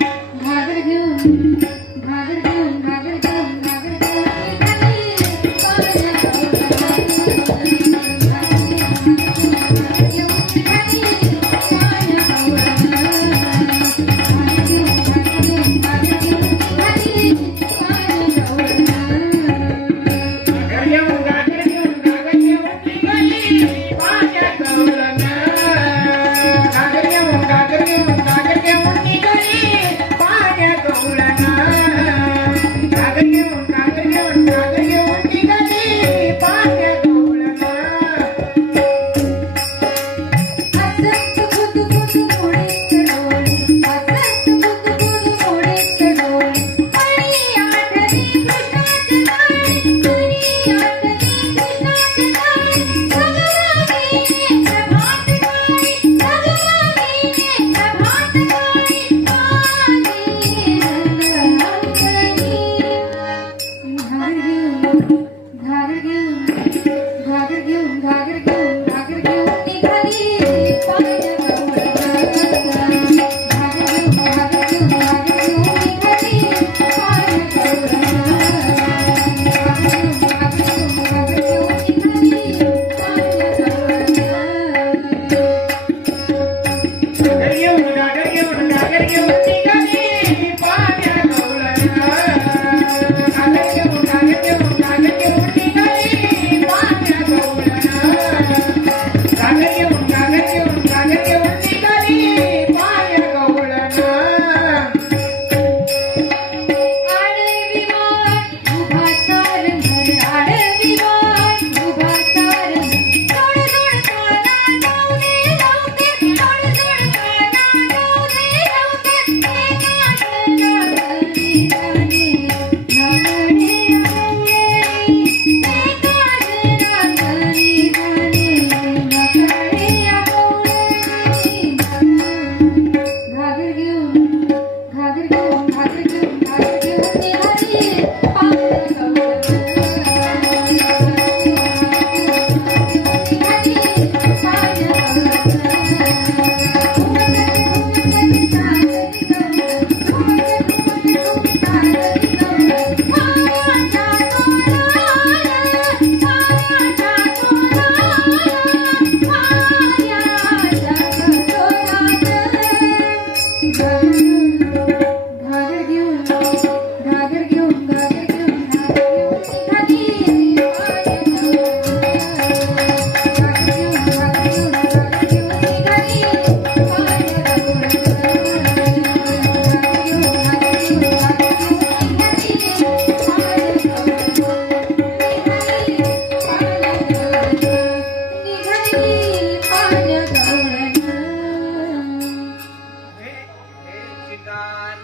भाग रहे